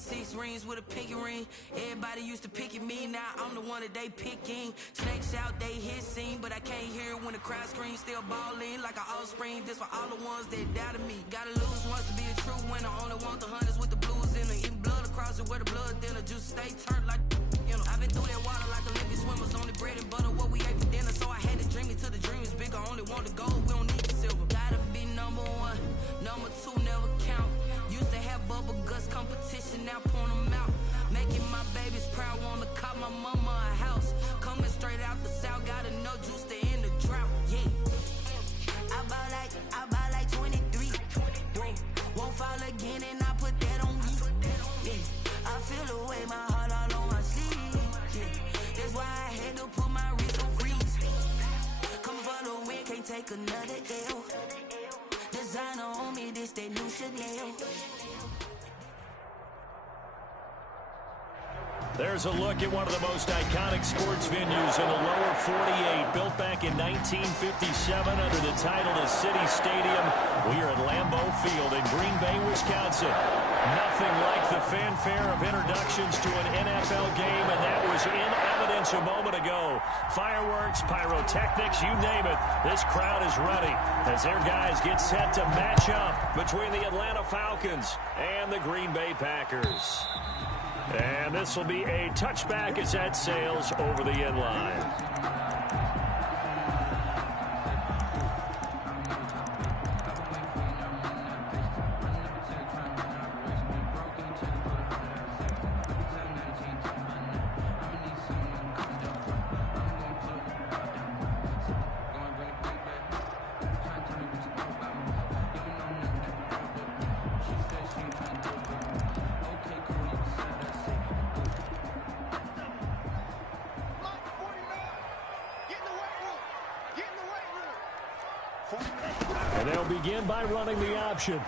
6 rings with a pinky ring. Everybody used to pick at me, now I'm the one that they picking. Snakes out, they hit scene, but I can't hear it when the crowd screams. Still ballin' like an offspring, this for all the ones that doubted me. Gotta lose once to be a true winner, only want the hunters with the blues in them. Eating blood across it where the blood thinner, just stay turned like, you know. I've been through that water like Olympic swimmers, only bread and butter, what we ate for dinner. So I had to dream it till the dream is bigger, only want the gold, we don't need the silver. Gotta be number 1, number 2 never count. Used to have bubble guts competition, now point them out. Making my babies proud, wanna cop my mama a house. Coming straight out the south, got enough juice to end the drought, yeah. I buy like 23. Won't fall again and I put that on me, yeah. I feel the way, my heart all on my sleeve, yeah. That's why I had to put my wrist on freeze. Coming for the win, can't take another L. Designer on me, this that new Chanel. There's a look at one of the most iconic sports venues in the lower 48. Built back in 1957 under the title of City Stadium. We are at Lambeau Field in Green Bay, Wisconsin. Nothing like the fanfare of introductions to an NFL game, and that was in evidence a moment ago. Fireworks, pyrotechnics, you name it. This crowd is ready as their guys get set to match up between the Atlanta Falcons and the Green Bay Packers. And this will be a touchback as that sails over the end line. And they'll begin by running the option. And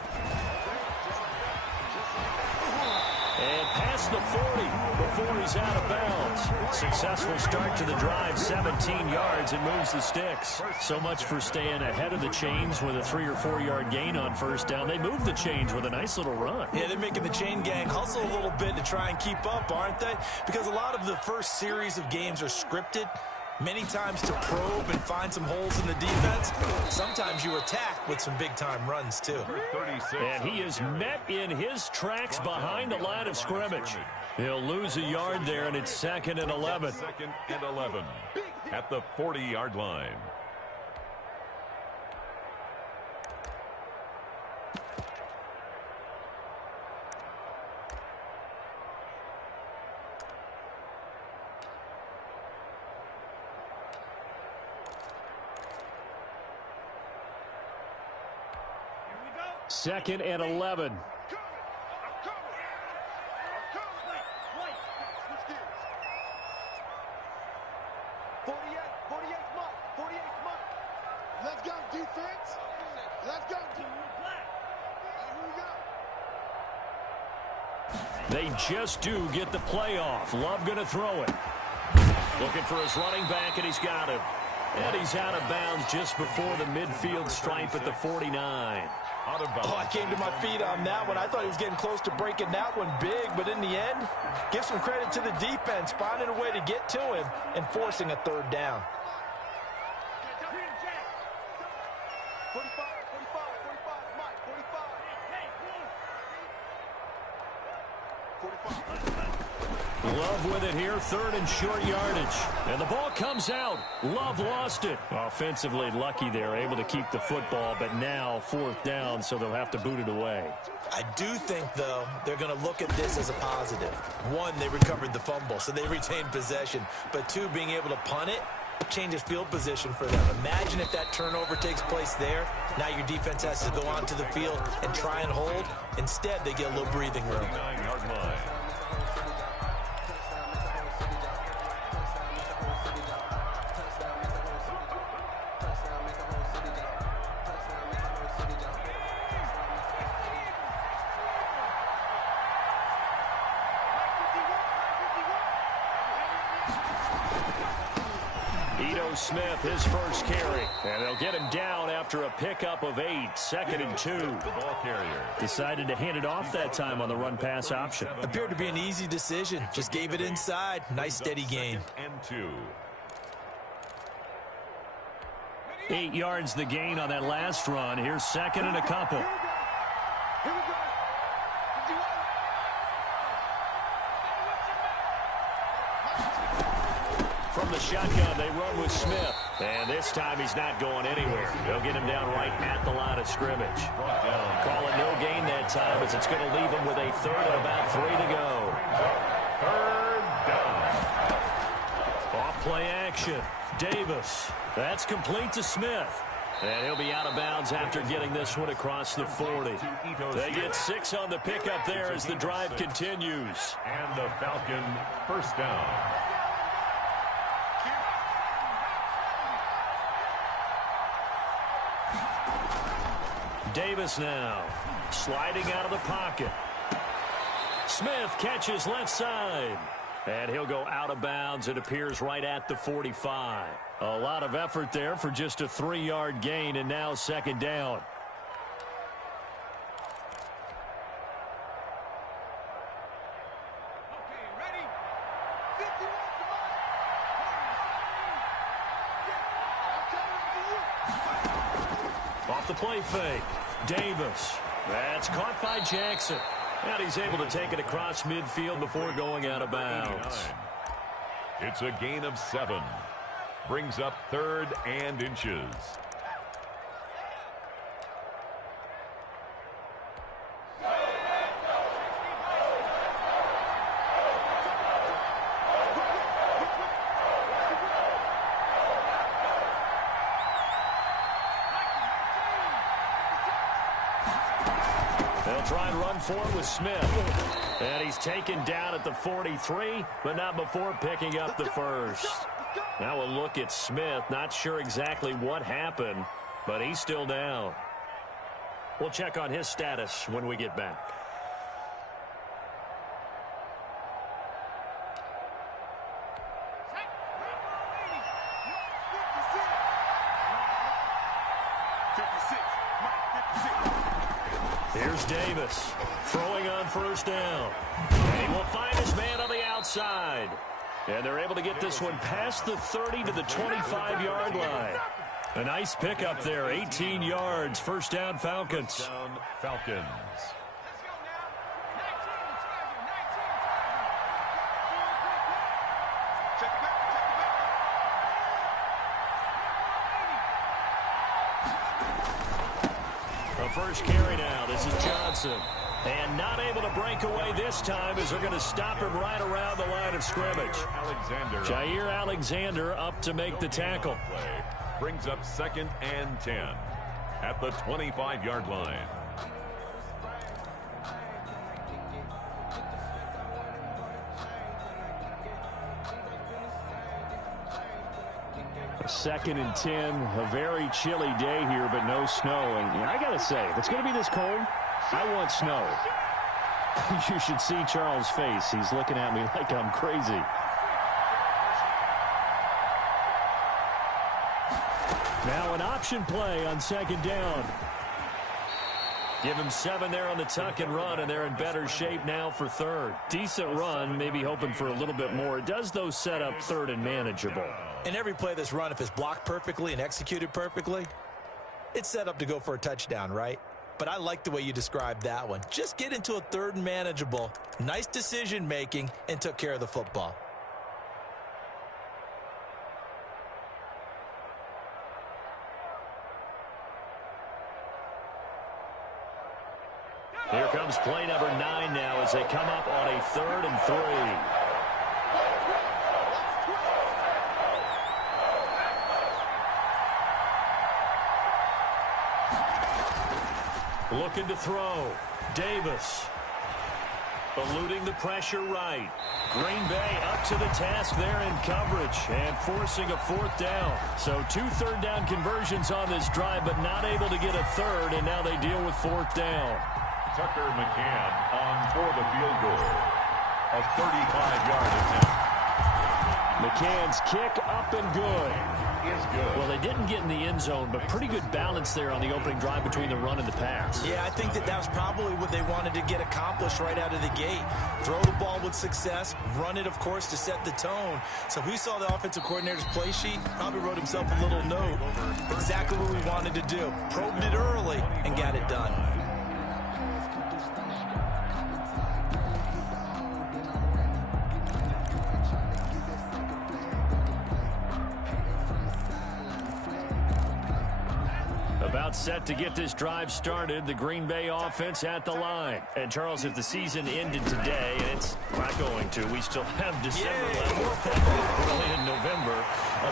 past the 40 before he's out of bounds. Successful start to the drive, 17 yards, and moves the sticks. So much for staying ahead of the chains with a 3 or 4 yard gain on first down. They moved the chains with a nice little run. Yeah, they're making the chain gang hustle a little bit to try and keep up, aren't they? Because a lot of the first series of games are scripted. Many times to probe and find some holes in the defense. Sometimes you attack with some big-time runs, too. And he is met in his tracks behind the line of scrimmage. He'll lose a yard there, and it's 2nd and 11. 2nd and 11 at the 40-yard line. Second and 11. Let's go, defense. Let's go. They just do get the playoff. Love going to throw it. Looking for his running back, and he's got him. And he's out of bounds just before the midfield stripe at the 49. Oh, I came to my feet on that one. I thought he was getting close to breaking that one big, but in the end, give some credit to the defense, finding a way to get to him and forcing a 3rd down. 45, Mike, 45. Love with it here, 3rd and short yardage. And the ball comes out. Love lost it. Offensively lucky there, able to keep the football, but now 4th down, so they'll have to boot it away. I do think, though, they're going to look at this as a positive. 1, they recovered the fumble, so they retained possession. But 2, being able to punt it changes field position for them. Imagine if that turnover takes place there. Now your defense has to go onto the field and try and hold. Instead, they get a little breathing room. 49-yard line. Ito Smith, his first carry. And they'll get him down after a pickup of 8. 2nd and 2. The ball carrier. Decided to hand it off that time on the run-pass option. Appeared to be an easy decision. Just gave it inside. Nice steady gain. And 2. 8 yards the gain on that last run. Here's 2nd and a couple. Here we go. From the shotgun, they run with Smith. And this time he's not going anywhere. They'll get him down right at the line of scrimmage. Call it no gain that time as it's going to leave him with a 3rd and about 3 to go. 3rd down. Off play action. Davis. That's complete to Smith. And he'll be out of bounds after getting this one across the 40. They get 6 on the pickup there as the drive continues. And the Falcon first down. Davis now sliding out of the pocket. Smith catches left side. And he'll go out of bounds. It appears right at the 45. A lot of effort there for just a 3-yard gain, and now 2nd down. Okay, ready? 50 Off the play fake. Davis. That's caught by Jackson. And he's able to take it across midfield before going out of bounds. It's a gain of 7. Brings up 3rd and inches. They'll try and run for it with Smith. And he's taken down at the 43, but not before picking up the first. Now a look at Smith. Not sure exactly what happened, but he's still down. We'll check on his status when we get back. Here's Davis throwing on first down. And he will find his man on the outside. And they're able to get this one past the 30 to the 25-yard line. A nice pickup there, 18 yards. First down, Falcons. First down, Falcons. A first carry now. This is Johnson. And not able to break away this time as they're going to stop him right around the line of scrimmage. Jair Alexander up to make the tackle. Brings up 2nd and 10 at the 25-yard line. A 2nd and 10, a very chilly day here, but no snow. And I got to say, if it's going to be this cold, I want snow. You should see Charles' face. He's looking at me like I'm crazy. Now an option play on 2nd down. Give him 7 there on the tuck and run, and they're in better shape now for 3rd. Decent run, maybe hoping for a little bit more. It does, though, set up 3rd and manageable. In every play this run, if it's blocked perfectly and executed perfectly, it's set up to go for a touchdown, right? But I like the way you described that one. Just get into a 3rd and manageable, nice decision-making, and took care of the football. Here comes play number 9 now as they come up on a 3rd and 3. Looking to throw. Davis. Eluding the pressure right. Green Bay up to the task there in coverage and forcing a 4th down. So 2 third-down conversions on this drive, but not able to get a 3rd, and now they deal with 4th down. Tucker McCann on for the field goal. A 35-yard attempt. McCann's kick up and good. Well, they didn't get in the end zone, but pretty good balance there on the opening drive between the run and the pass. Yeah, I think that was probably what they wanted to get accomplished right out of the gate. Throw the ball with success, run it, of course, to set the tone. So if we saw the offensive coordinator's play sheet, probably wrote himself a little note. Exactly what we wanted to do. Probed it early and got it done. About set to get this drive started, the Green Bay offense at the line. And, Charles, if the season ended today, and it's not going to, we still have December left. We're only in November.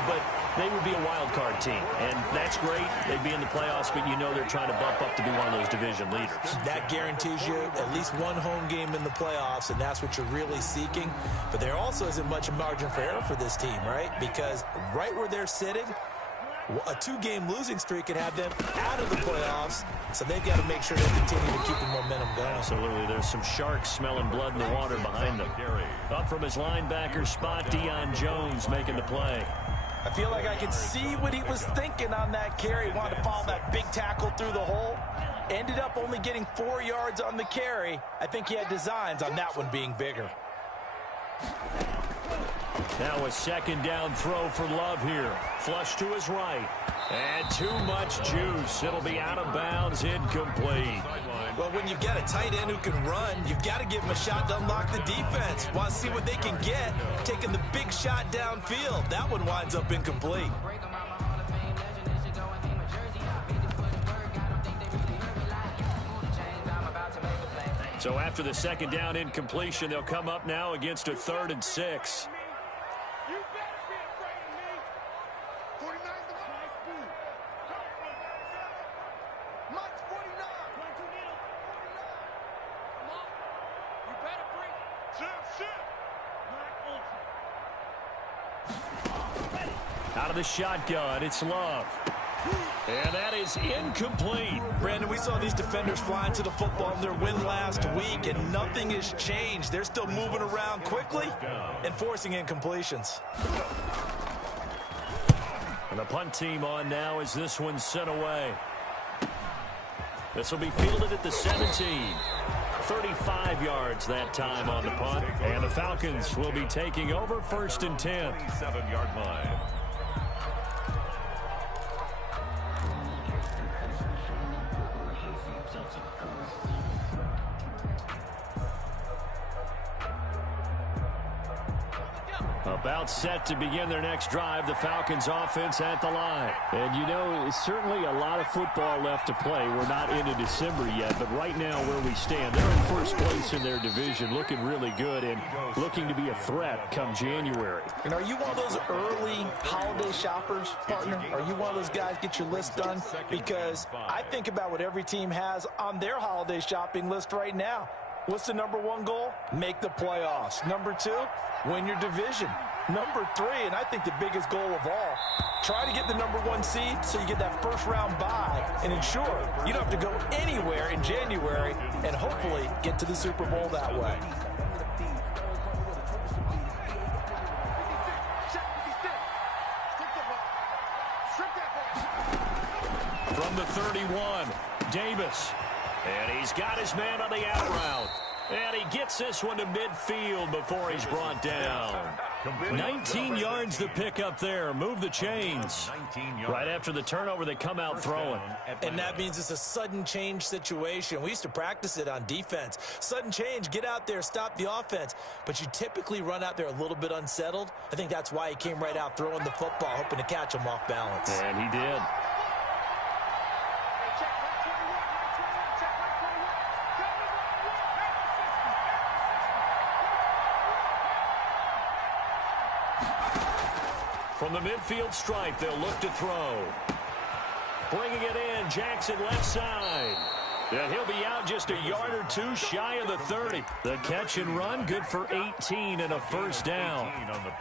But they would be a wild card team, and that's great. They'd be in the playoffs, but you know they're trying to bump up to be one of those division leaders. That guarantees you at least one home game in the playoffs, and that's what you're really seeking. But there also isn't much margin for error for this team, right? Because right where they're sitting, a two-game losing streak could have them out of the playoffs, so they've got to make sure they continue to keep the momentum going. Absolutely. There's some sharks smelling blood in the water behind them. Up from his linebacker spot, Deion Jones making the play. I feel like I can see what he was thinking on that carry. He wanted to follow that big tackle through the hole. Ended up only getting 4 yards on the carry. I think he had designs on that one being bigger. Now a second down throw for Love here. Flush to his right. And too much juice. It'll be out of bounds, incomplete. Well, when you've got a tight end who can run, you've got to give him a shot to unlock the defense. Want to see what they can get, taking the big shot downfield. That one winds up incomplete. So after the second down incompletion, they'll come up now against a 3rd and 6. Out of the shotgun, it's Love. And that is incomplete. Brandon, we saw these defenders flying to the football in their win last week, and nothing has changed. They're still moving around quickly and forcing incompletions. And the punt team on now as this one's sent away. This will be fielded at the 17. 35 yards that time on the punt. And the Falcons will be taking over 1st and 10. 7-yard line. About set to begin their next drive, the Falcons offense at the line. And you know, certainly a lot of football left to play. We're not into December yet, but right now where we stand, they're in 1st place in their division, looking really good and looking to be a threat come January. And are you one of those early holiday shoppers, partner? Are you one of those guys get your list done? Because I think about what every team has on their holiday shopping list right now. What's the #1 goal? Make the playoffs. #2, win your division. #3, and I think the biggest goal of all, try to get the #1 seed so you get that first-round bye and ensure you don't have to go anywhere in January and hopefully get to the Super Bowl that way. From the 31, Davis. And he's got his man on the out route. And he gets this one to midfield before he's brought down. 19 yards to pick up there. Move the chains. Right after the turnover, they come out throwing. And that means it's a sudden change situation. We used to practice it on defense. Sudden change, get out there, stop the offense. But you typically run out there a little bit unsettled. I think that's why he came right out throwing the football, hoping to catch him off balance. And he did. From the midfield stripe, they'll look to throw. Bringing it in, Jackson left side. And he'll be out just a yard or two shy of the 30. The catch and run, good for 18 and a first down.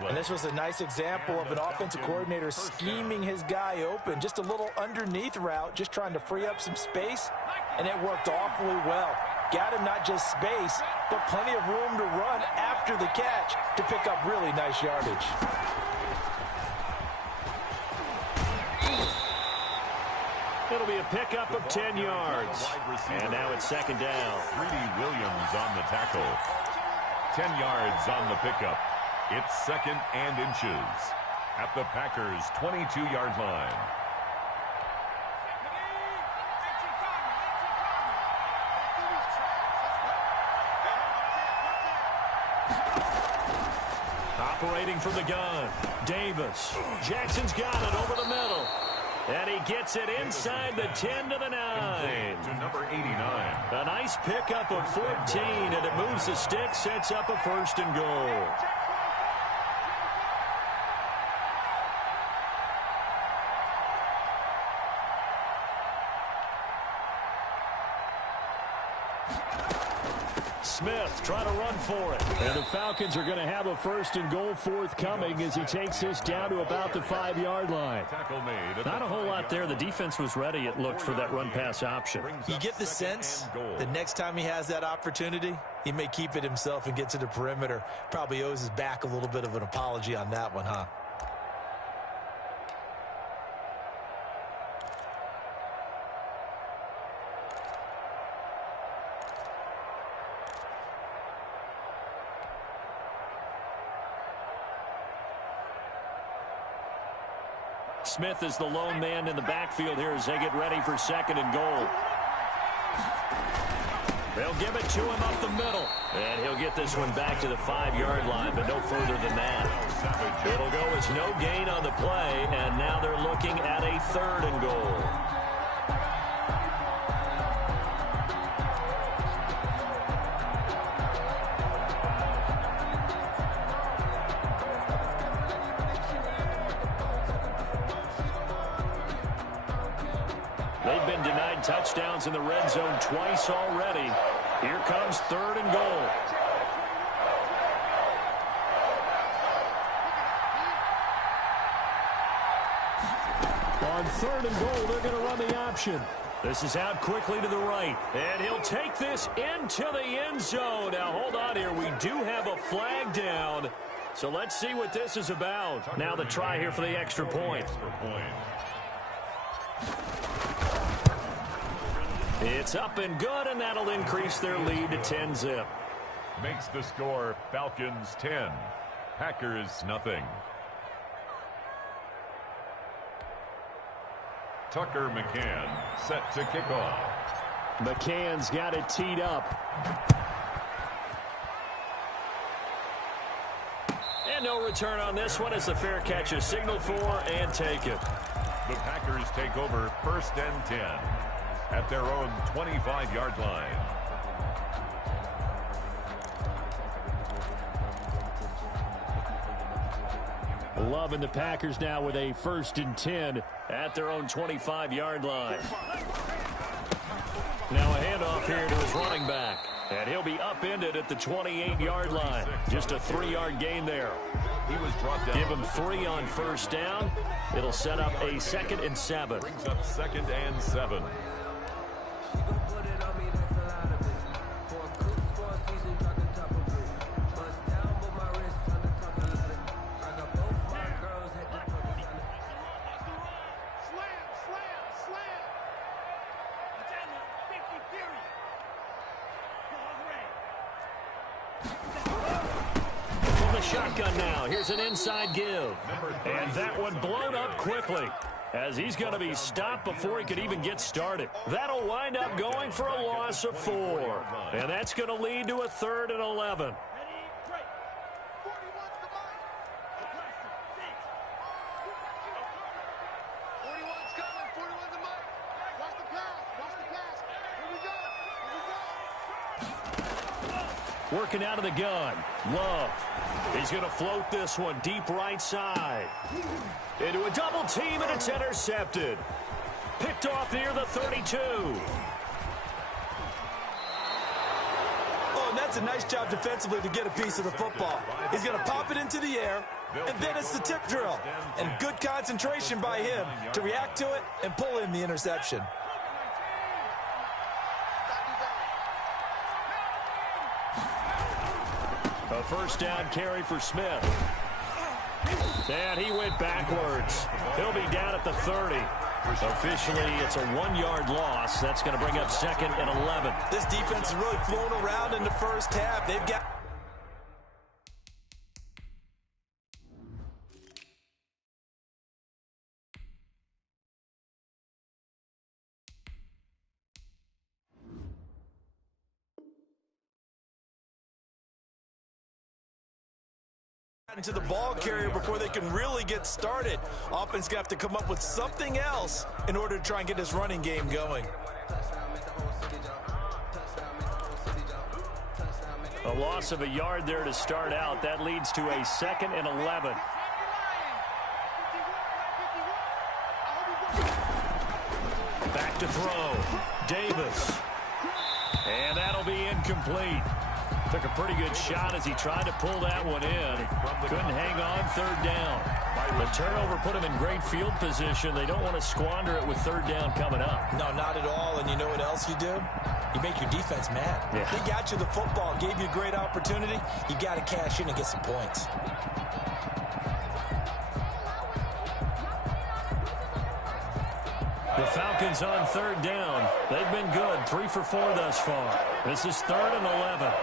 And this was a nice example of an offensive coordinator scheming his guy open. Just a little underneath route, just trying to free up some space, and it worked awfully well. got him not just space, but plenty of room to run after the catch to pick up really nice yardage. It'll be a pickup of 10 yards. And now it's second down. Greedy Williams on the tackle. 10 yards on the pickup. It's second and inches at the Packers' 22-yard line. Operating from the gun, Davis. Jackson's got it over the middle. And he gets it inside the 10 to the 9. To number 89. A nice pickup of 14, and it moves the stick, sets up a first and goal. Smith trying to run for it. And the Falcons are going to have a first and goal forthcoming as he takes this down to about the 5-yard line. Not a whole lot there. The defense was ready, it looked, for that run-pass option. You get the sense the next time he has that opportunity, he may keep it himself and get to the perimeter. Probably owes his back a little bit of an apology on that one, huh? Smith is the lone man in the backfield here as they get ready for second and goal. They'll give it to him up the middle. And he'll get this one back to the 5-yard line, but no further than that. It'll go as no gain on the play, and now they're looking at a third and goal. They've been denied touchdowns in the red zone twice already. Here comes third and goal. On third and goal, they're going to run the option. This is out quickly to the right. And he'll take this into the end zone. Now, hold on here. We do have a flag down. So let's see what this is about. Now the try here for the extra point. It's up and good, and that'll increase their lead to 10-zip. Makes the score Falcons 10, Packers nothing. Tucker McCann set to kick off. McCann's got it teed up. And no return on this one as the fair catch is signaled for and taken. The Packers take over first and 10 at their own 25-yard line. Loving the Packers now with a first and 10 at their own 25-yard line. Now a handoff here to his running back. And he'll be upended at the 28-yard line. Just a 3-yard gain there. He was brought down. Give him 3 on first down. It'll set up a 2nd and 7. Brings up 2nd and 7. Shotgun now. Here's an inside give. And that one blown up quickly as he's going to be stopped before he could even get started. That'll wind up going for a loss of 4. And that's going to lead to a 3rd and 11. Working out of the gun. Love. He's going to float this one deep right side. Into a double team, and it's intercepted. Picked off near the 32. Oh, and that's a nice job defensively to get a piece of the football. He's going to pop it into the air, and then it's the tip drill. And good concentration by him to react to it and pull in the interception. A first down carry for Smith. And he went backwards. He'll be down at the 30. Officially, it's a 1-yard loss. That's going to bring up 2nd and 11. This defense is really flown around in the first half. They've got... into the ball carrier before they can really get started. Offense going to have to come up with something else in order to try and get this running game going. A loss of a yard there to start out. That leads to a 2nd and 11. Back to throw. Davis. And that'll be incomplete. Took a pretty good shot as he tried to pull that one in. Couldn't hang on 3rd down. The turnover put him in great field position. They don't want to squander it with 3rd down coming up. No, not at all. And you know what else you do? You make your defense mad. Yeah. They got you the football, gave you a great opportunity. You got to cash in and get some points. The Falcons on 3rd down. They've been good. 3 for 4 thus far. This is 3rd and 11.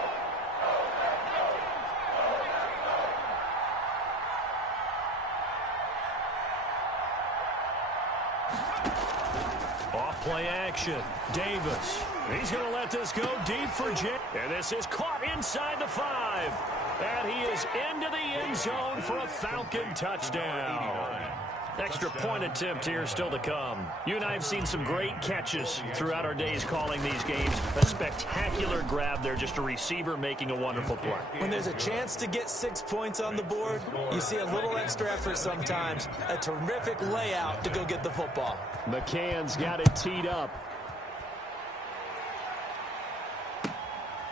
Off-play action. Davis. He's going to let this go deep for Jim. And this is caught inside the 5. And he is into the end zone for a Falcon touchdown. Extra point attempt here still to come. You and I have seen some great catches throughout our days calling these games. A spectacular grab there, just a receiver making a wonderful play. When there's a chance to get 6 points on the board, you see a little extra effort sometimes. A terrific layout to go get the football. McCann's got it teed up.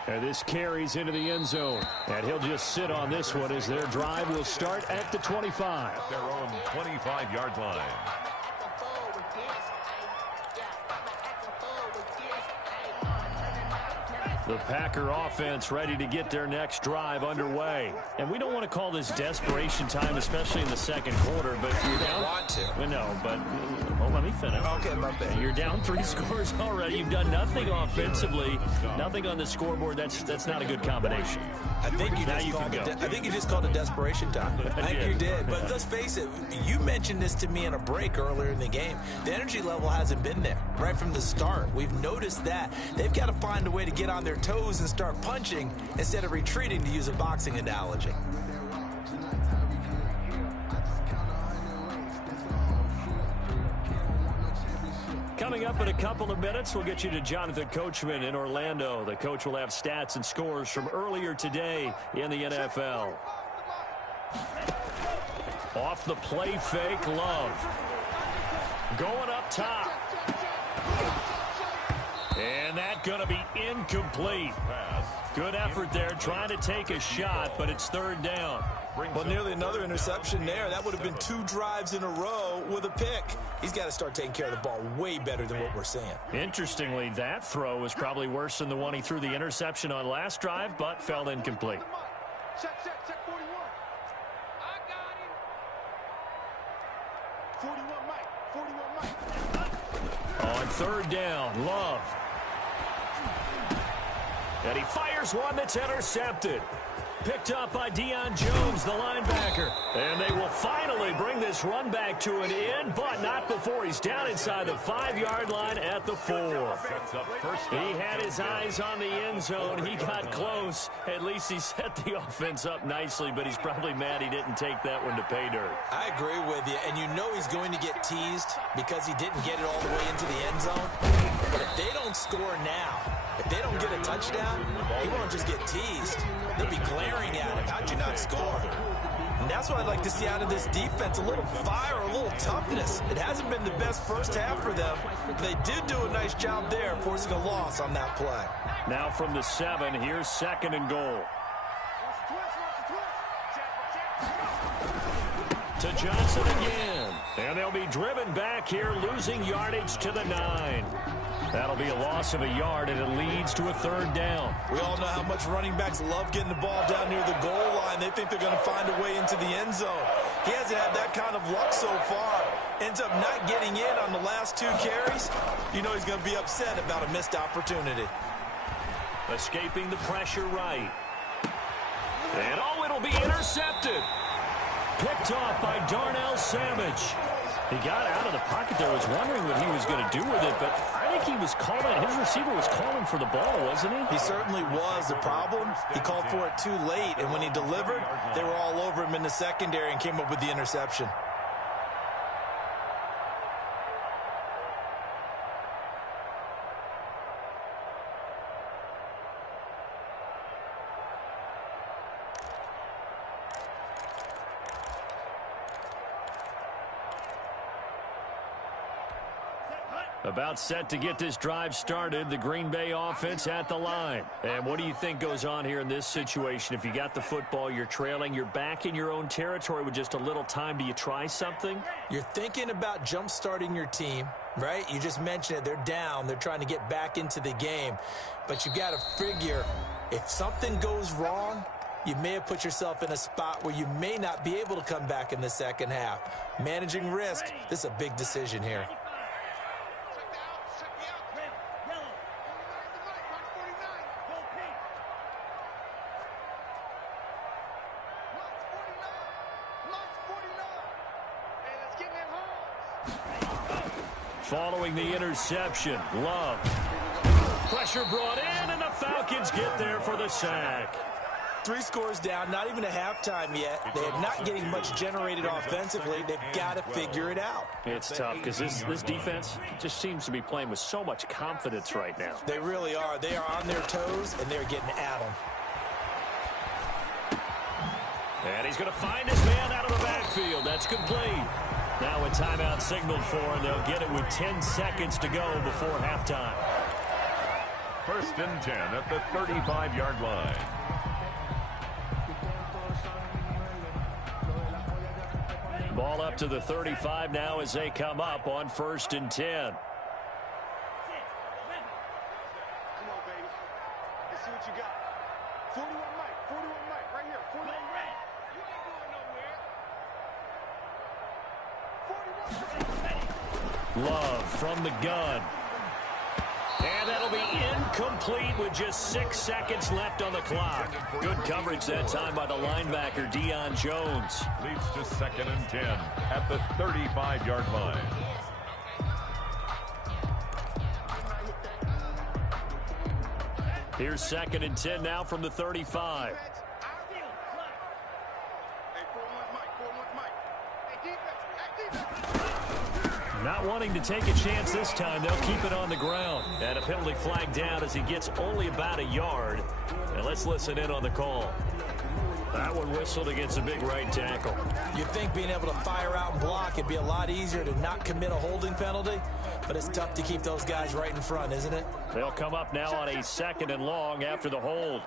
And this carries into the end zone. And he'll just sit on this one as their drive will start at the 25. Their own 25-yard line. The Packer offense ready to get their next drive underway. And we don't want to call this desperation time, especially in the second quarter, but you're down. Want to. No, but well, let me finish. Okay, my bad. You're down 3 scores already. You've done nothing offensively, nothing on the scoreboard. That's not a good combination. I think you just called it desperation time. I think you did. But let's face it, you mentioned this to me in a break earlier in the game. The energy level hasn't been there right from the start. We've noticed that. They've got to find a way to get on their toes and start punching instead of retreating, to use a boxing analogy. Coming up in a couple of minutes, we'll get you to Jonathan Coachman in Orlando. The coach will have stats and scores from earlier today in the NFL. Off the play fake, Love. Going up top. And that's going to be incomplete. Good effort there, trying to take a shot, but it's 3rd down. Well, nearly another interception there. That would have been 2 drives in a row with a pick. He's got to start taking care of the ball way better than what we're seeing. Interestingly, that throw was probably worse than the one he threw the interception on last drive, but fell incomplete. Check 41. I got him. 41 Mike. On 3rd down, Love. And he fires one that's intercepted. Picked up by Deion Jones, the linebacker. And they will finally bring this run back to an end, but not before he's down inside the 5-yard line at the 4. He had his eyes on the end zone. He got close. At least he set the offense up nicely, but he's probably mad he didn't take that one to pay dirt. I agree with you, and you know he's going to get teased because he didn't get it all the way into the end zone. But if they don't score now, if they don't get a touchdown, he won't just get teased. They'll be glaring at him. How'd you not score? And that's what I'd like to see out of this defense, a little fire, a little toughness. It hasn't been the best first half for them. They did do a nice job there, forcing a loss on that play. Now from the 7, here's 2nd and goal. To Johnson again. And they'll be driven back here, losing yardage to the 9. That'll be a loss of a yard, and it leads to a 3rd down. We all know how much running backs love getting the ball down near the goal think they're going to find a way into the end zone. He hasn't had that kind of luck so far. Ends up not getting in on the last 2 carries. You know he's going to be upset about a missed opportunity. Escaping the pressure right. And, oh, it'll be intercepted. Picked off by Darnell Savage. He got out of the pocket there, was wondering what he was going to do with it, but I think he was calling, his receiver was calling for the ball, wasn't he? He certainly was. The problem, he called for it too late, and when he delivered, they were all over him in the secondary and came up with the interception. About set to get this drive started, the Green Bay offense at the line. And what do you think goes on here in this situation? If you got the football, you're trailing, you're back in your own territory with just a little time. Do you try something? You're thinking about jump-starting your team, right? You just mentioned it. They're down. They're trying to get back into the game. But you got to figure, if something goes wrong, you may have put yourself in a spot where you may not be able to come back in the second half. Managing risk, this is a big decision here. Following the interception, Love. Pressure brought in, and the Falcons get there for the sack. 3 scores down, not even a halftime yet. They're not getting much generated offensively. They've got to figure it out. It's tough because this defense just seems to be playing with so much confidence right now. They really are. They are on their toes, and they're getting at them. And he's going to find his man out of the backfield. That's complete. Now a timeout signaled for, and they'll get it with 10 seconds to go before halftime. 1st and 10 at the 35-yard line. Ball up to the 35 now as they come up on 1st and 10. Come on, baby. Let's see what you got. 41 Mike, right here. 41 Mike. You ain't going nowhere. Love from the gun. And that'll be incomplete with just 6 seconds left on the clock. Good coverage that time by the linebacker, Deion Jones. Leads to 2nd and 10 at the 35-yard line. Here's 2nd and 10 now from the 35. Not wanting to take a chance this time, they'll keep it on the ground. And a penalty flag down as he gets only about a yard. And let's listen in on the call. That one whistled against a big right tackle. You'd think being able to fire out and block, it'd be a lot easier to not commit a holding penalty. But it's tough to keep those guys right in front, isn't it? They'll come up now on a 2nd and long after the hold.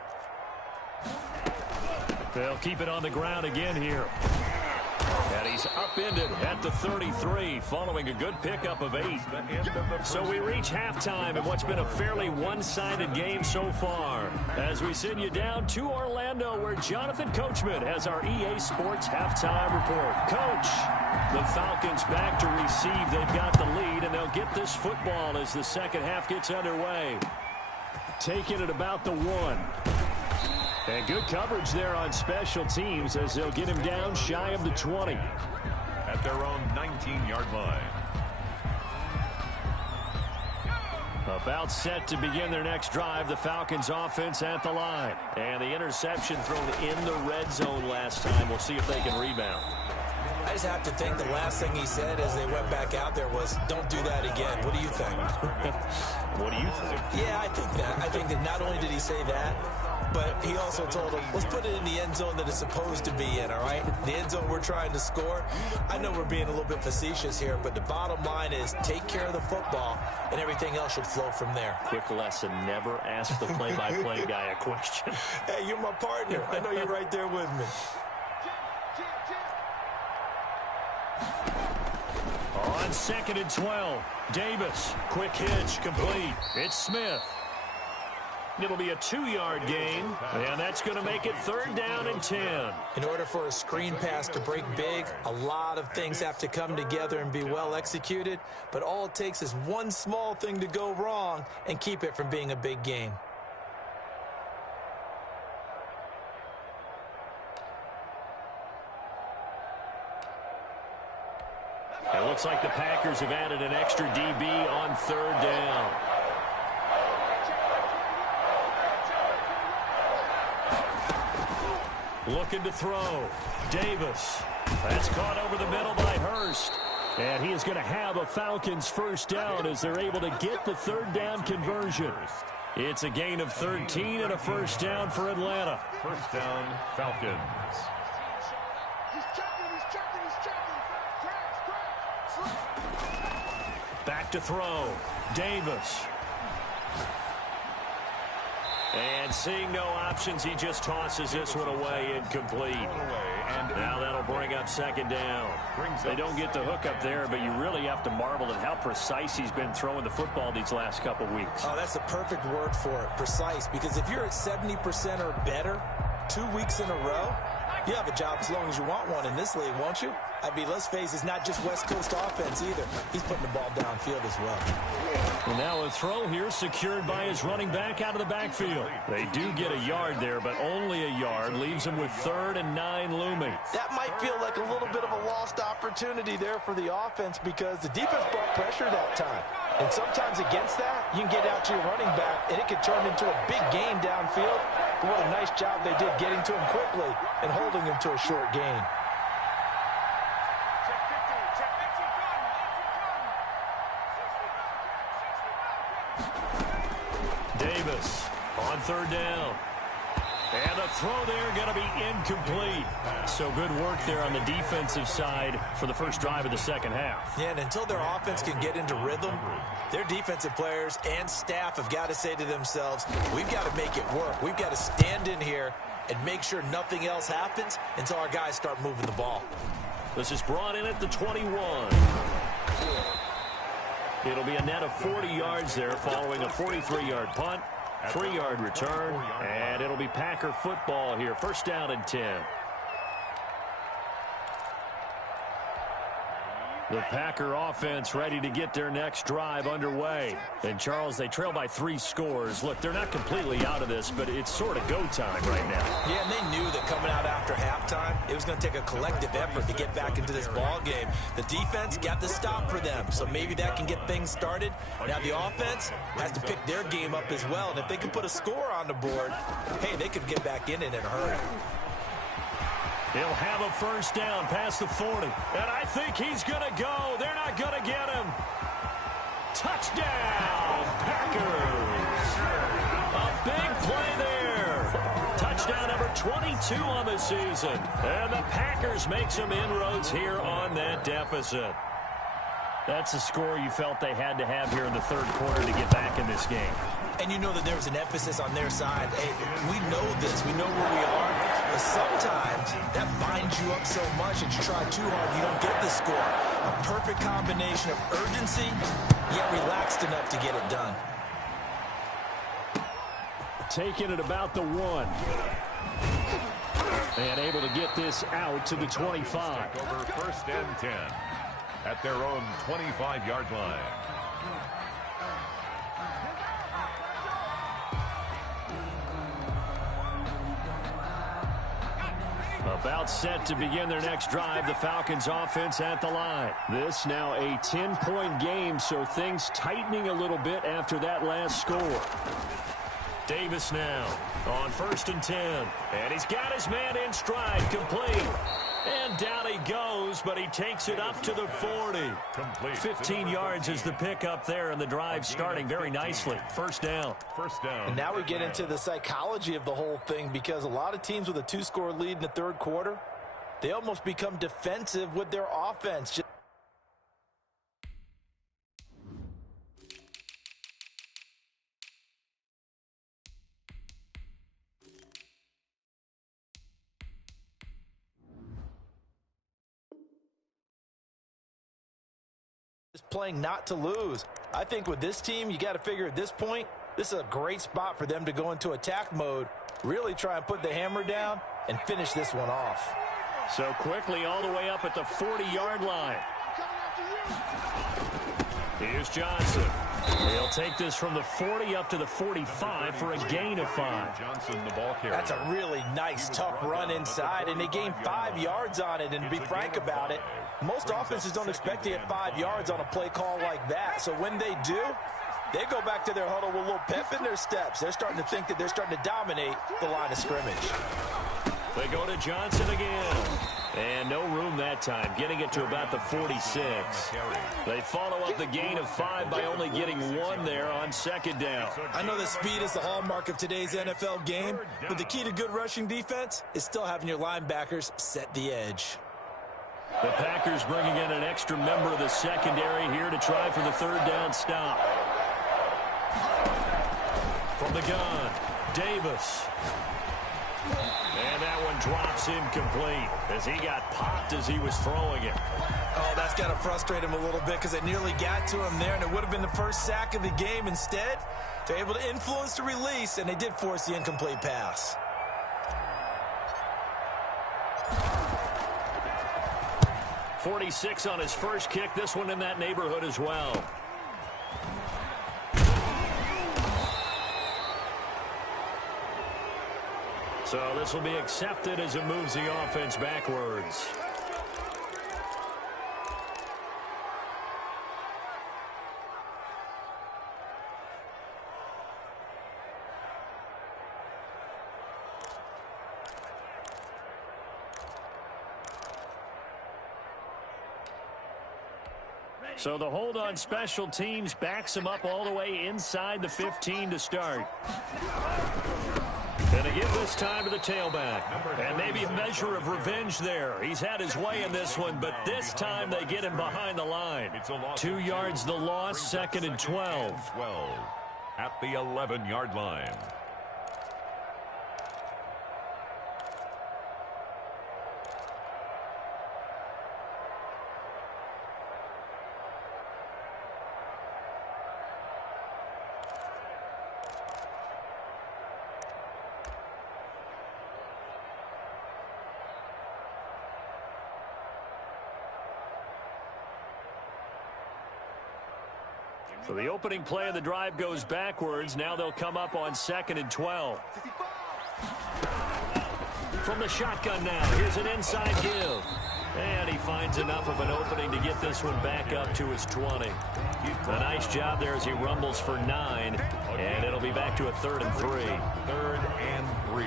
They'll keep it on the ground again here. And he's upended at the 33 following a good pickup of 8. So we reach halftime in what's been a fairly one-sided game so far. As we send you down to Orlando where Jonathan Coachman has our EA Sports halftime report. Coach, the Falcons back to receive. They've got the lead and they'll get this football as the second half gets underway. Taking it about the 1. And good coverage there on special teams as they'll get him down shy of the 20. At their own 19-yard line. About set to begin their next drive, the Falcons offense at the line. And the interception thrown in the red zone last time. We'll see if they can rebound. I just have to think the last thing he said as they went back out there was, don't do that again. What do you think? What do you think? Yeah, I think that. I think that not only did he say that, but he also told him, let's put it in the end zone that it's supposed to be in, all right? The end zone we're trying to score. I know we're being a little bit facetious here, but the bottom line is take care of the football, and everything else should flow from there. Quick lesson, never ask the play-by-play guy a question. Hey, you're my partner. I know you're right there with me. On 2nd and 12, Davis, quick hitch, complete. It's Smith. It'll be a 2-yard gain, and that's going to make it 3rd down and 10. In order for a screen pass to break big, a lot of things have to come together and be well executed, but all it takes is one small thing to go wrong and keep it from being a big gain. It looks like the Packers have added an extra DB on 3rd down. Looking to throw. Davis. That's caught over the middle by Hurst. And he is going to have a Falcons 1st down as they're able to get the 3rd down conversion. It's a gain of 13 and a 1st down for Atlanta. 1st down, Falcons. Back to throw. Davis. And seeing no options, he just tosses this one away, incomplete. Now that'll bring up 2nd down. They don't get the hook up there, but you really have to marvel at how precise he's been throwing the football these last couple weeks. Oh, that's the perfect word for it, precise, because if you're at 70% or better 2 weeks in a row, you have a job as long as you want one in this league, won't you? I mean, let's face it, it's not just West Coast offense either. He's putting the ball downfield as well. And now a throw here secured by his running back out of the backfield. They do get a yard there, but only a yard. Leaves him with 3rd and 9 looming. That might feel like a little bit of a lost opportunity there for the offense because the defense brought pressure that time. And sometimes against that, you can get out to your running back, and it could turn into a big gain downfield. But what a nice job they did getting to him quickly and holding him to a short gain. Davis on 3rd down. And the throw there going to be incomplete. So good work there on the defensive side for the first drive of the 2nd half. Yeah, and until their offense can get into rhythm, their defensive players and staff have got to say to themselves, we've got to make it work. We've got to stand in here and make sure nothing else happens until our guys start moving the ball. This is brought in at the 21. It'll be a net of 40 yards there following a 43-yard punt, 3-yard return, and it'll be Packer football here. 1st down and 10. The Packer offense ready to get their next drive underway. And, Charles, they trail by 3 scores. Look, they're not completely out of this, but it's sort of go time right now. Yeah, and they knew that coming out after halftime, it was going to take a collective effort to get back into this ball game. The defense got the stop for them, so maybe that can get things started. Now the offense has to pick their game up as well, and if they can put a score on the board, hey, they could get back in it in a hurry. He'll have a 1st down past the 40. And I think he's going to go. They're not going to get him. Touchdown, Packers. A big play there. Touchdown number 22 on the season. And the Packers make some inroads here on that deficit. That's a score you felt they had to have here in the 3rd quarter to get back in this game. And you know that there was an emphasis on their side. Hey, we know this. We know where we are. But sometimes that binds you up so much that you try too hard, you don't get the score. A perfect combination of urgency, yet relaxed enough to get it done. Taking it about the 1. And able to get this out to the 25. Over 1st and 10 at their own 25-yard line. About set to begin their next drive, the Falcons offense at the line. This now a 10-point game, so things tightening a little bit after that last score. Davis now on 1st and 10. And he's got his man in stride, complete. And down he goes, but he takes it up to the 40. Complete. 15 yards is the pickup there, and the drive starting very nicely. 1st down. 1st down. And now we get into the psychology of the whole thing, because a lot of teams with a 2-score lead in the 3rd quarter, they almost become defensive with their offense. Playing not to lose. I think with this team, you got to figure at this point, This is a great spot for them to go into attack mode, really try and put the hammer down and finish this one off. So quickly all the way up at the 40-yard line. Here's Johnson. He'll take this from the 40 up to the 45 for a gain of 5. Johnson, the ball carrier. That's a really nice, tough run inside, and they gained 5 yards on it. And to be frank about it, most offenses don't expect to get 5 yards on a play call like that. So when they do, they go back to their huddle with a little pep in their steps. They're starting to think that they're starting to dominate the line of scrimmage. They go to Johnson again. And no room that time, getting it to about the 46. They follow up the gain of 5 by only getting 1 there on second down. I know that speed is the hallmark of today's NFL game, but the key to good rushing defense is still having your linebackers set the edge. The Packers bringing in an extra member of the secondary here to try for the third down stop. From the gun, Davis. And that one drops incomplete as he got popped as he was throwing it. Oh, that's got to frustrate him a little bit because it nearly got to him there, and it would have been the first sack of the game. Instead, they're able to influence the release, and they did force the incomplete pass. .46 on his first kick. This one in that neighborhood as well. So this will be accepted as it moves the offense backwards. So the hold on special teams backs him up all the way inside the 15 to start. And to give this time to the tailback. And maybe a measure of revenge there. He's had his way in this one, but this time they get him behind the line. 2 yards the loss, second and 12. At the 11-yard line. So the opening play of the drive goes backwards. Now they'll come up on second and 12. From the shotgun now. Here's an inside give. And he finds enough of an opening to get this one back up to his 20. A nice job there as he rumbles for 9. And it'll be back to a 3rd and 3. 3rd and 3.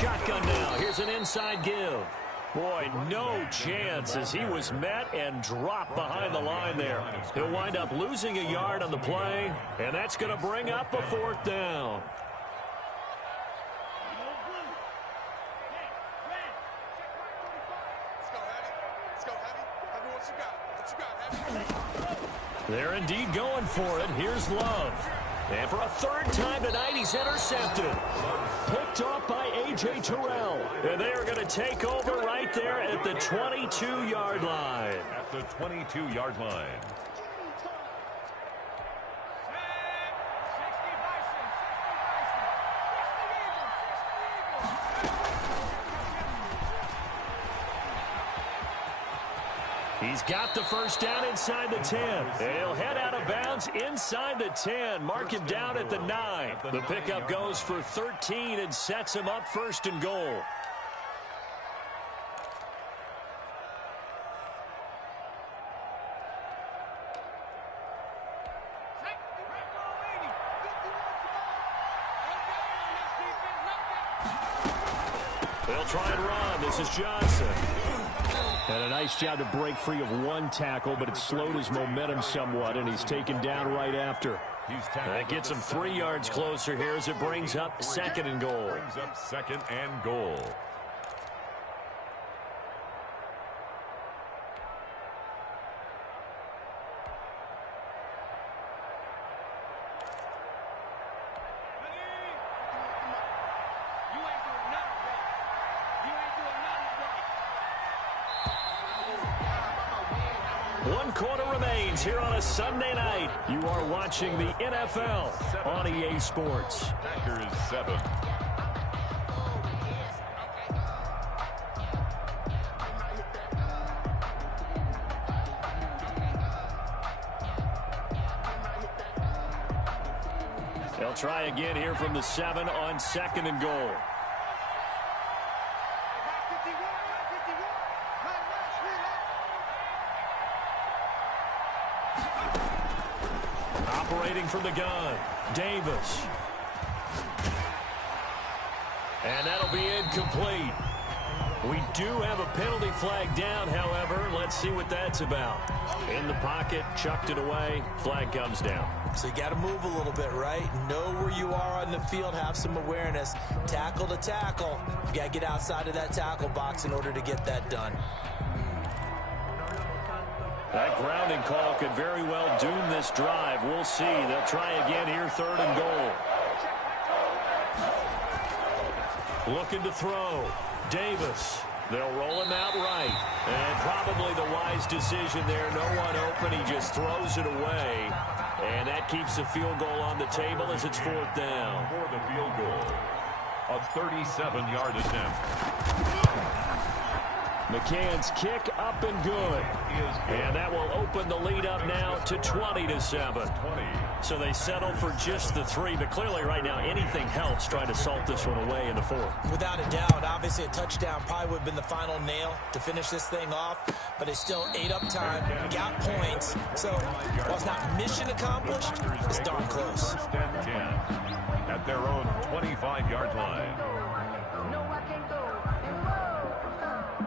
Shotgun now. Here's an inside give. Boy, no chance as he was met and dropped behind the line there. He'll wind up losing a yard on the play, and that's going to bring up a 4th down. They're indeed going for it. Here's Love. And for a 3rd time tonight, he's intercepted. Picked off by A.J. Terrell. And they are going to take over right there at the 22-yard line. At the 22-yard line. He's got the first down inside the 10. He'll head out of bounds inside the 10. Mark him down at the 9. The pickup goes for 13 and sets him up 1st and goal. They'll try and run. This is Johnson. And a nice job to break free of 1 tackle, but it slowed his momentum somewhat, and he's taken down right after. That gets him 3 yards closer here as it brings up 2nd and goal. Brings up 2nd and goal. 1 quarter remains here on a Sunday night. You are watching the NFL on EA Sports. Packers 7. They'll try again here from the 7 on 2nd and goal. Operating from the gun, Davis. And that'll be incomplete. We do have a penalty flag down, however. Let's see what that's about. In the pocket, chucked it away, flag comes down. So you got to move a little bit, right? Know where you are on the field, have some awareness. Tackle to tackle. You got to get outside of that tackle box in order to get that done. That grounding call could very well doom this drive. We'll see. They'll try again here, 3rd and goal. Looking to throw. Davis. They'll roll him out right. And probably the wise decision there. No one open. He just throws it away. And that keeps the field goal on the table as it's 4th down. For the field goal, a 37-yard attempt. McCann's kick up and good. And that will open the lead up now to 20-7. So they settle for just the 3. But clearly right now anything helps trying to salt this one away in the 4th. Without a doubt, obviously a touchdown probably would have been the final nail to finish this thing off. But it's still 8 up time, got points. So while it's not mission accomplished, it's darn close. 1st and 10 at their own 25-yard line. No, I can't go.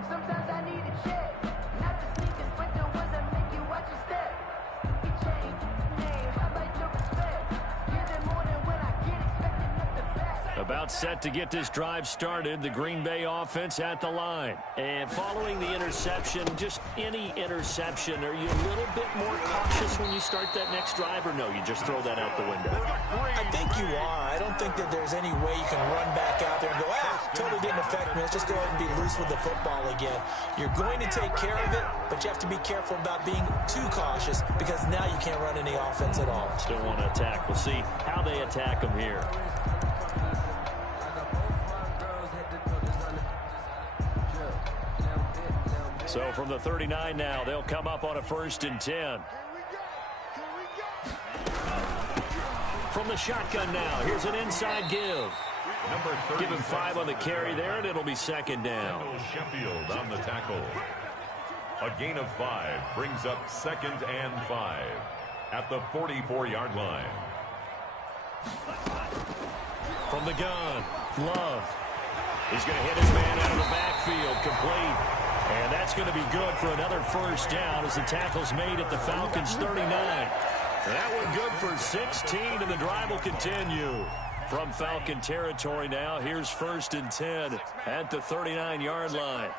Sometimes I need a check. Not the sneakers, but the ones that make you watch your step. You change name, how about your respect? Give them more than when I get expecting nothing back. About set to get this drive started, the Green Bay offense at the line. And following the interception, just any interception, are you a little bit more cautious when you start that next drive, or no, you just throw that out the window? I think you are. I don't think that there's any way you can run back out there and go, totally didn't affect me. Let's just go ahead and be loose with the football again. You're going to take care of it, but you have to be careful about being too cautious because now you can't run any offense at all. Still want to attack. We'll see how they attack them here. So from the 39 now, they'll come up on a 1st and 10. From the shotgun now, here's an inside give. Give him 5 on the carry there, and it'll be 2nd down. Sheffield on the tackle. A gain of 5 brings up 2nd and 5 at the 44-yard line. From the gun, Love. He's going to hit his man out of the backfield, complete. And that's going to be good for another 1st down as the tackle's made at the Falcons' 39. That one good for 16, and the drive will continue. From Falcon territory now, here's 1st and 10 at the 39-yard line.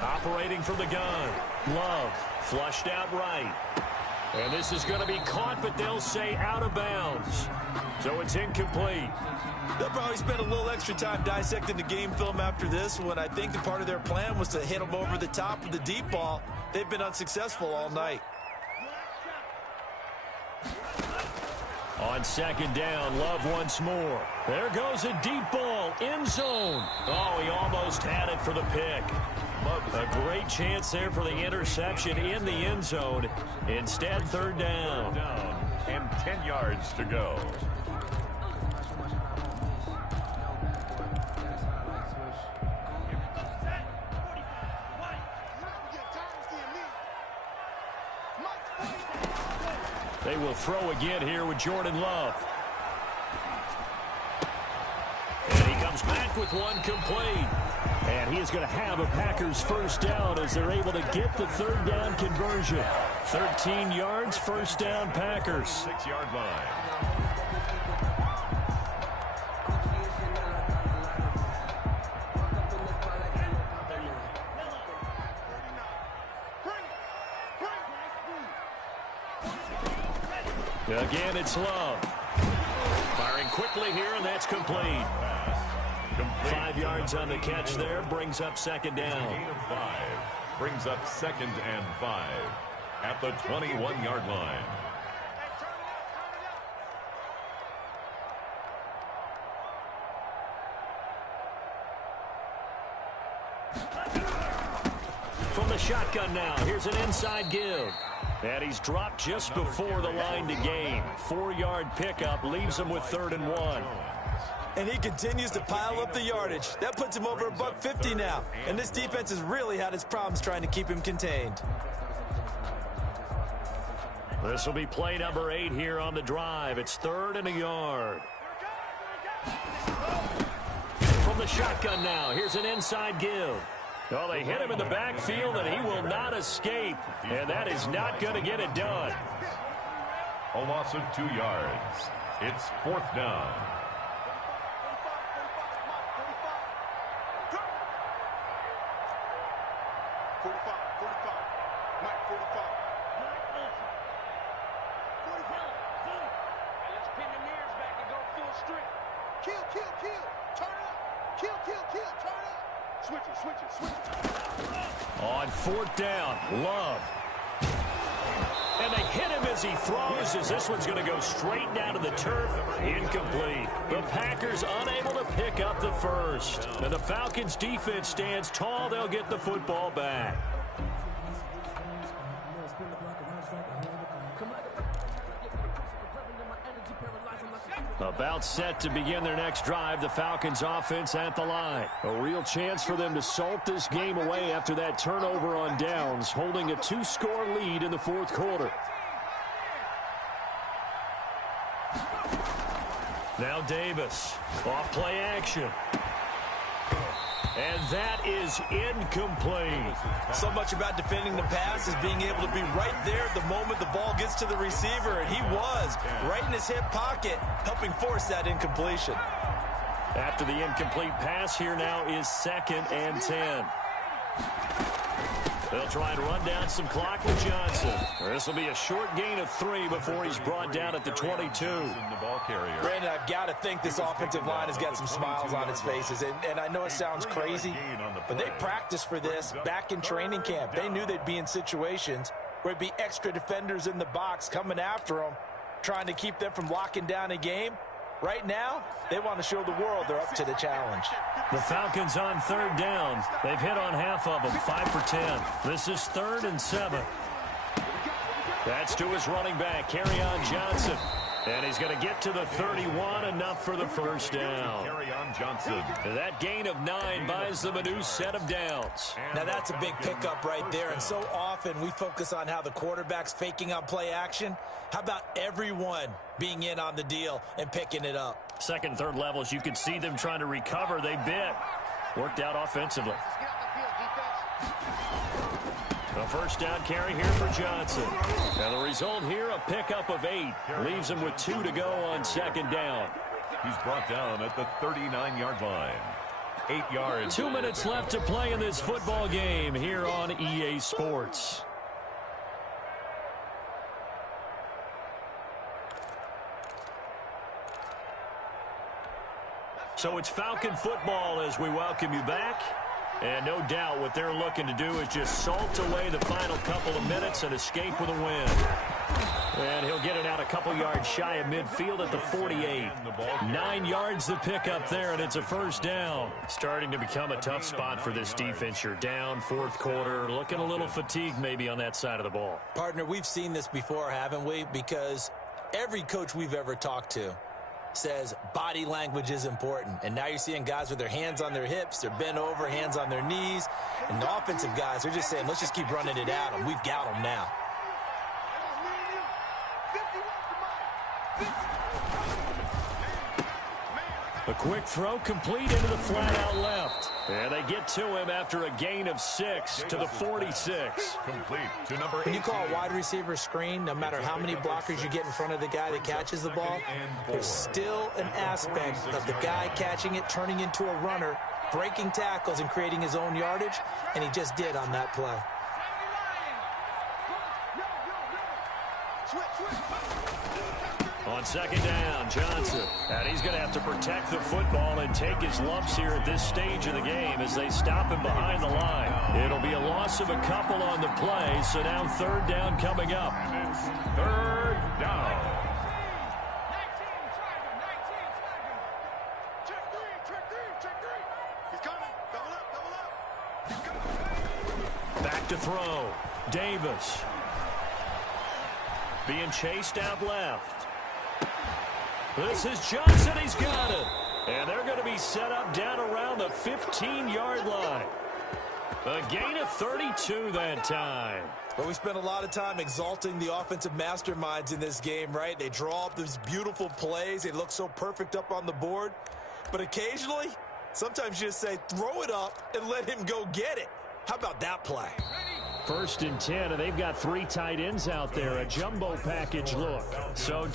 Operating from the gun, Love, flushed out right. And this is going to be caught, but they'll say out of bounds. So it's incomplete. They'll probably spend a little extra time dissecting the game film after this one. I think the part of their plan was to hit them over the top with the deep ball. They've been unsuccessful all night. On 2nd down, Love once more. There goes a deep ball, end zone. Oh, he almost had it for the pick. A great chance there for the interception in the end zone. Instead, 3rd down. And 10 yards to go. They will throw again here with Jordan Love. And he comes back with one complete. And he is going to have a Packers 1st down as they're able to get the 3rd down conversion. 13 yards, 1st down Packers. 6-yard line. Again, it's Love. Firing quickly here, and that's complete. Complete. 5 yards on the catch there. Brings up second down. Gain of 5. Brings up 2nd and 5 at the 21-yard line. From the shotgun now, here's an inside give. And he's dropped just before the line to gain. 4-yard pickup leaves him with 3rd and 1. And he continues to pile up the yardage. That puts him over $150 now. And this defense has really had its problems trying to keep him contained. This will be play number 8 here on the drive. It's 3rd and a yard. From the shotgun now, here's an inside give. Well, they hit him in the backfield, and he will not escape. And that is not going to get it done. A loss of 2 yards. It's 4th down. On 4th down, Love. And they hit him as he throws, as this one's going to go straight down to the turf. Incomplete. The Packers unable to pick up the first. And the Falcons defense stands tall. They'll get the football back. About set to begin their next drive, the Falcons offense at the line. A real chance for them to salt this game away after that turnover on downs, holding a 2-score lead in the 4th quarter. Now Davis, off play action. And that is incomplete. So much about defending the pass is being able to be right there at the moment the ball gets to the receiver, and he was right in his hip pocket, helping force that incompletion. After the incomplete pass, here now is 2nd and 10. They'll try and run down some clock with Johnson. This will be a short gain of 3 before he's brought down at the 22. Brandon, I've got to think this offensive line has got some smiles on its faces. And I know it sounds crazy, but they practiced for this back in training camp. They knew they'd be in situations where it'd be extra defenders in the box coming after them, trying to keep them from locking down a game. Right now, they want to show the world they're up to the challenge. The Falcons on 3rd down. They've hit on half of them, 5 for 10. This is 3rd and 7. That's to his running back, Kerryon Johnson. And he's going to get to the 31, enough for the first down. Kerryon Johnson. That gain of 9 buys them a new set of downs. Now that's a big pickup right there, and so often we focus on how the quarterback's faking on play action. How about everyone being in on the deal and picking it up? 2nd, 3rd levels, you can see them trying to recover. They bit. Worked out offensively. A first down carry here for Johnson. And the result here, a pickup of 8. Leaves him with 2 to go on 2nd down. He's brought down at the 39-yard line. 8 yards. 2 minutes left to play in this football game here on EA Sports. So it's Falcon football as we welcome you back. And no doubt what they're looking to do is just salt away the final couple of minutes and escape with a win. And he'll get it out a couple yards shy of midfield at the 48. 9 yards to pick up there, and it's a first down. Starting to become a tough spot for this defense. You're down 4th quarter, looking a little fatigued maybe on that side of the ball. Partner, we've seen this before, haven't we? Because every coach we've ever talked to says body language is important. And now you're seeing guys with their hands on their hips, they're bent over, hands on their knees. And the offensive guys are just saying, let's just keep running it at them. We've got them now. A quick throw complete into the flat out left. And they get to him after a gain of 6 to the 46. Complete to number 18. When you call a wide receiver screen, no matter how many blockers you get in front of the guy that catches the ball, there's still an aspect of the guy catching it, turning into a runner, breaking tackles and creating his own yardage, and he just did on that play. On second down, Johnson. And he's going to have to protect the football and take his lumps here at this stage of the game as they stop him behind the line. It'll be a loss of a couple on the play, so now third down coming up. And it's third down. He's coming. Double up, double up. He's coming. Back to throw. Davis. Being chased out left. This is Johnson. He's got it. And they're going to be set up down around the 15-yard line. A gain of 32 that time. Well, we spent a lot of time exalting the offensive masterminds in this game, right? They draw up these beautiful plays. They look so perfect up on the board. But occasionally, sometimes you just say, throw it up and let him go get it. How about that play? 1st and 10, and they've got 3 tight ends out there. A jumbo package look. So